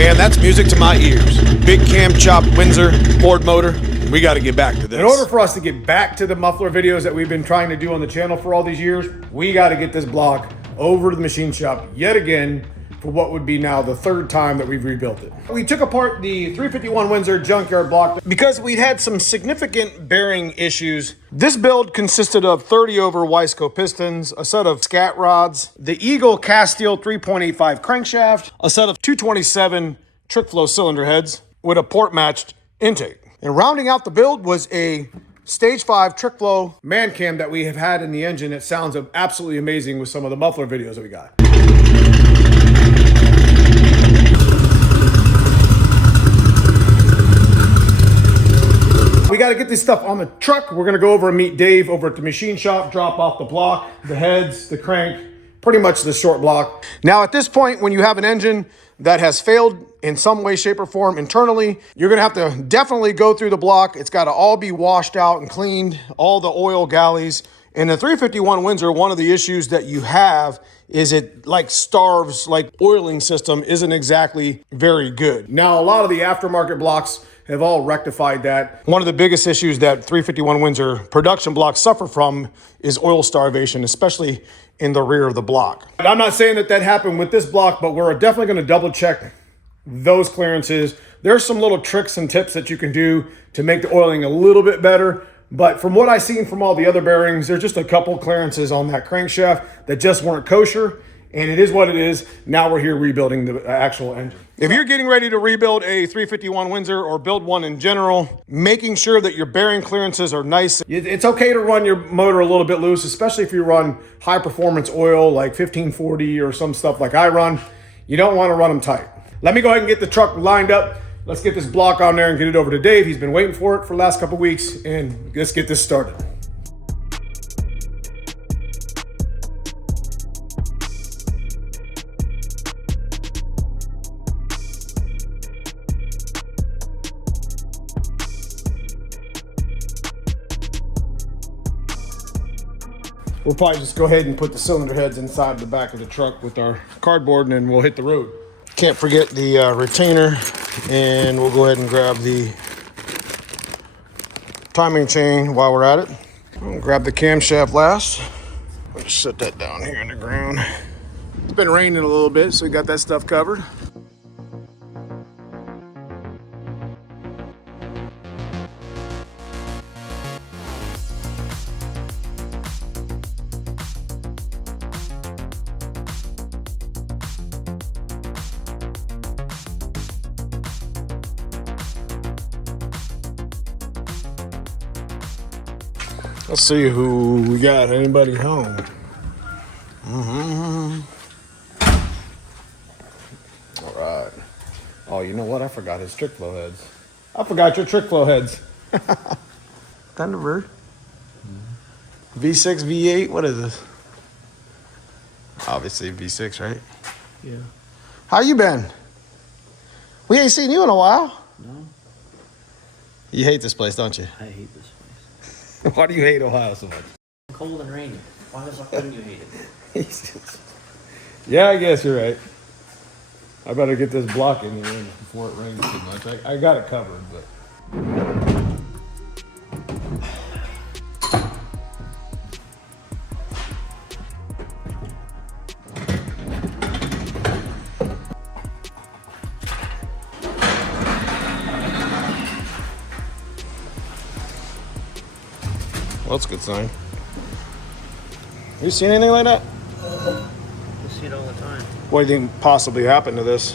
Man, that's music to my ears. Big cam chop Windsor, Ford motor. We got to get back to this. In order for us to get back to the muffler videos that we've been trying to do on the channel for all these years, we got to get this block over to the machine shop yet again for what would be now the third time that we've rebuilt it. We took apart the 351 Windsor junkyard block because we'd had some significant bearing issues. This build consisted of 30 over Wiseco pistons, a set of scat rods, the Eagle cast steel 3.85 crankshaft, a set of 227 trick flow cylinder heads with a port matched intake. And rounding out the build was a Stage 5 trick flow man cam that we have had in the engine. It sounds absolutely amazing with some of the muffler videos that we got. We got to get this stuff on the truck. We're going to go over and meet Dave over at the machine shop, drop off the block, the heads, the crank, pretty much the short block. Now at this point, when you have an engine that has failed in some way, shape, or form internally, you're going to have to definitely go through the block. It's got to all be washed out and cleaned, all the oil galleys. In the 351 Windsor, one of the issues that you have is it like starves, like oiling system isn't exactly very good. Now, a lot of the aftermarket blocks have all rectified that. One of the biggest issues that 351 Windsor production blocks suffer from is oil starvation, especially in the rear of the block. And I'm not saying that that happened with this block, but we're definitely going to double check those clearances. There's some little tricks and tips that you can do to make the oiling a little bit better. But from what I've seen from all the other bearings, there's just a couple clearances on that crankshaft that just weren't kosher. And it is what it is. Now we're here rebuilding the actual engine. If you're getting ready to rebuild a 351 Windsor or build one in general, making sure that your bearing clearances are nice. It's okay to run your motor a little bit loose, especially if you run high performance oil like 1540 or some stuff like I run. You don't want to run them tight. Let me go ahead and get the truck lined up. Let's get this block on there and get it over to Dave. He's been waiting for it for the last couple weeks, and let's get this started. We'll probably just go ahead and put the cylinder heads inside the back of the truck with our cardboard, and then we'll hit the road. Can't forget the retainer, and we'll go ahead and grab the timing chain while we're at it. We'll grab the camshaft last. We'll just set that down here in the ground. It's been raining a little bit, so we got that stuff covered. Let's see who we got. Anybody home? All right. Oh, you know what? I forgot his trick flow heads. I forgot your trick flow heads. Thunderbird. V6, V8. What is this? Obviously V6, right? Yeah. How you been? We ain't seen you in a while. No. You hate this place, don't you? I hate this place. Why do you hate Ohio so much? Cold and rainy. Why couldn't you hate it? Yeah, I guess you're right. I better get this block in the room before it rains too much. I got it covered, but. Well, that's a good sign. Have you seen anything like that? You see it all the time. What do you think possibly happened to this?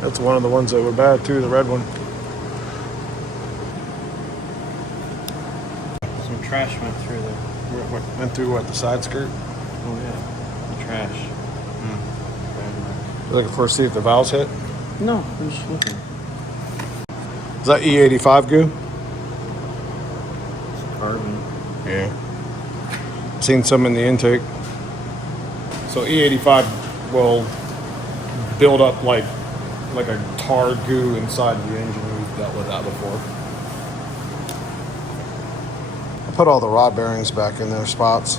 That's one of the ones that were bad too, the red one. Some trash went through there. Went through what, the side skirt? Oh yeah, the trash. You're looking for to see if the valves hit? No, I'm just looking. Is that E85 goo? It's carbon. Yeah. Seen some in the intake. So E85 will build up like a tar goo inside the engine. We've dealt with that before. Put all the rod bearings back in their spots.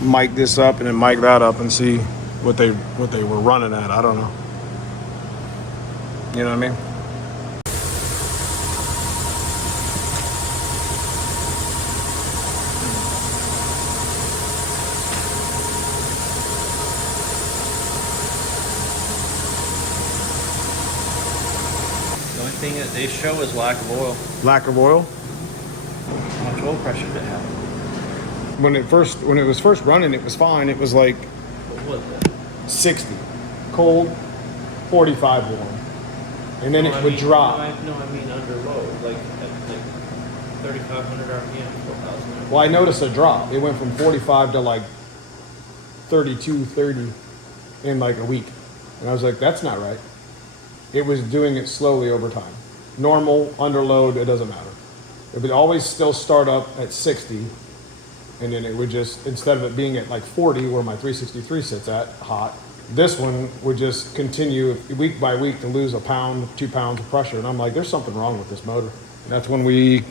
Mic this up and then mic that up and see what they were running at. I don't know. You know what I mean? The only thing that they show is lack of oil. Lack of oil. How much oil pressure did it have? When it was first running, it was fine. It was like What was it? 60 cold, 45 warm, and then it would drop. No, I mean under load, like 3,500 RPM, 4,000. Well, I noticed a drop. It went from 45 to like 32, 30 in like a week, and I was like, that's not right. It was doing it slowly over time. Normal, under load, it doesn't matter. It would always still start up at 60, and then it would just, instead of it being at like 40 where my 363 sits at hot, this one would just continue week by week to lose a pound, 2 pounds of pressure. And I'm like, there's something wrong with this motor. And that's when we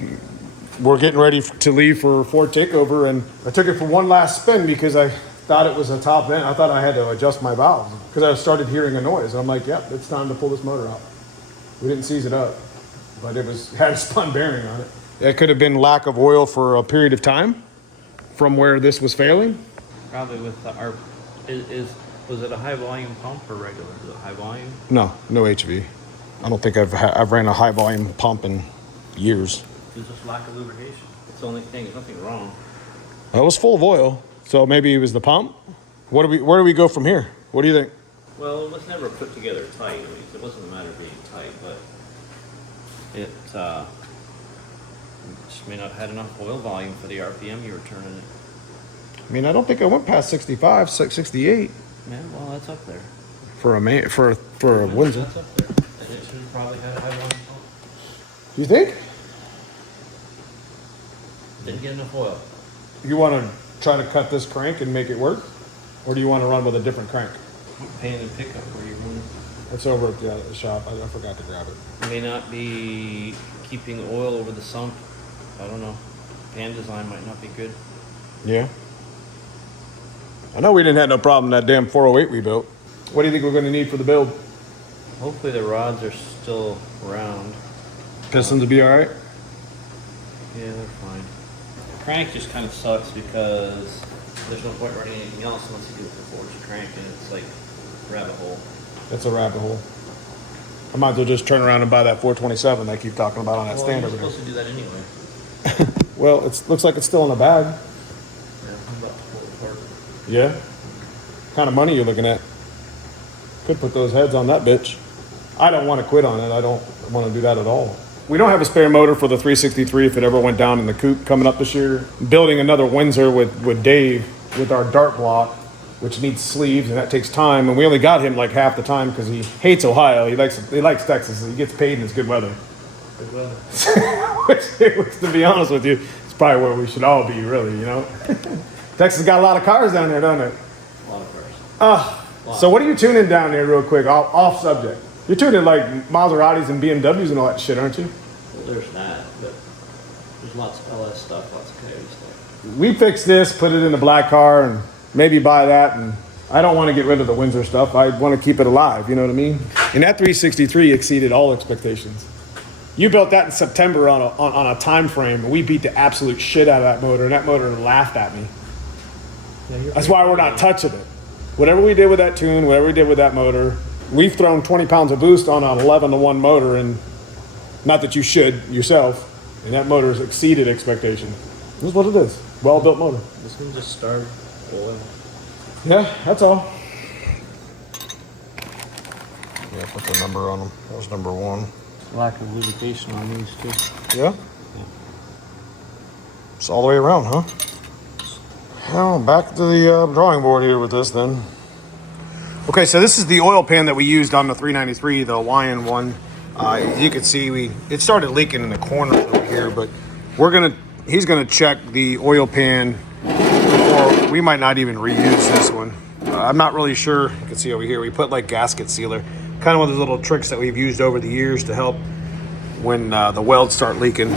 were getting ready to leave for Ford Takeover, and I took it for one last spin because I thought it was a top end. I thought I had to adjust my valves because I started hearing a noise. I'm like, yep, it's time to pull this motor out. We didn't seize it up, but it had a spun bearing on it. It could have been lack of oil for a period of time from where this was failing. Probably with our, was it a high volume pump or regular? Is it high volume? No HV. I don't think I've ran a high volume pump in years. It's just lack of lubrication. It's the only thing. There's nothing wrong. It was full of oil, so maybe it was the pump. Where do we go from here? What do you think? Well, it was never put together tight. I mean, it wasn't a matter of being tight, but it just may not have had enough oil volume for the RPM you were turning it. I mean, I don't think I went past 65, 68 Man, well, that's up there. for a Windsor. That's up there. And it should have probably had a high volume pump. You think? Didn't get enough oil. You want to try to cut this crank and make it work? Or do you want to run with a different crank? Pan and pickup where you run. It's over at the shop. I forgot to grab it. May not be keeping oil over the sump. I don't know. Pan design might not be good. Yeah. I know we didn't have no problem in that damn 408 we built. What do you think we're going to need for the build? Hopefully the rods are still round. Pistons will be all right? Yeah, they're fine. The crank just kind of sucks because there's no point running anything else unless you do it for forged crank, and it's like a rabbit hole. It's a rabbit hole. I might as well just turn around and buy that 427 they keep talking about on that stand over You're there. supposed to do that anyway. Well, it looks like it's still in the bag. Yeah, I'm about to pull it apart. Yeah? What kind of money you looking at? Could put those heads on that bitch. I don't want to quit on it. I don't want to do that at all. We don't have a spare motor for the 363 if it ever went down in the coop coming up this year. Building another Windsor with Dave with our dart block, which needs sleeves, and that takes time. And we only got him like half the time because he hates Ohio. He likes Texas. He gets paid in it's good weather. Good weather. which, to be honest with you, it's probably where we should all be, really, you know? Texas got a lot of cars down there, don't it? A lot of cars. So what are you tuning down there real quick, off subject? You're tuning like Maseratis and BMWs and all that shit, aren't you? Well, there's that, but there's lots of LS stuff, lots of Coyote stuff. We fix this, put it in the black car, and maybe buy that, and I don't want to get rid of the Windsor stuff. I want to keep it alive, you know what I mean? And that 363 exceeded all expectations. You built that in September on a time frame, and we beat the absolute shit out of that motor, and that motor laughed at me. Yeah, That's why we're not touching it. Whatever we did with that tune, whatever we did with that motor, we've thrown 20 pounds of boost on an 11-to-1 motor, and not that you should yourself, and that motor has exceeded expectations. This is what it is. Well-built motor. This one just started oil. Yeah, that's all. Yeah, put the number on them. That was number 1. Lack of lubrication on these too. Yeah? It's all the way around, huh? Well, back to the drawing board here with this then. Okay, so this is the oil pan that we used on the 393, the Hawaiian one. As you can see, it started leaking in the corner over here, but he's gonna check the oil pan before. We might not even reuse this one. I'm not really sure. You can see over here, we put like gasket sealer, kind of one of those little tricks that we've used over the years to help when the welds start leaking.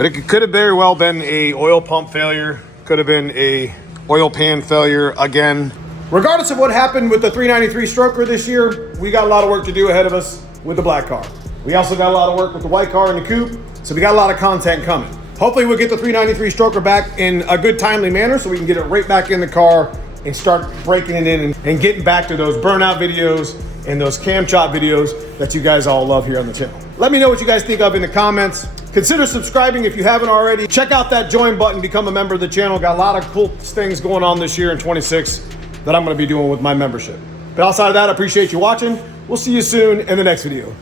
But it could have very well been a oil pump failure. Could have been a oil pan failure again. Regardless of what happened with the 393 stroker this year, we got a lot of work to do ahead of us with the black car. We also got a lot of work with the white car and the coupe, so we got a lot of content coming. Hopefully we'll get the 393 stroker back in a good timely manner so we can get it right back in the car and start breaking it in and getting back to those burnout videos and those cam chop videos that you guys all love here on the channel. Let me know what you guys think of in the comments. Consider subscribing if you haven't already. Check out that join button, become a member of the channel. Got a lot of cool things going on this year in 26 that I'm gonna be doing with my membership. But outside of that, I appreciate you watching. We'll see you soon in the next video.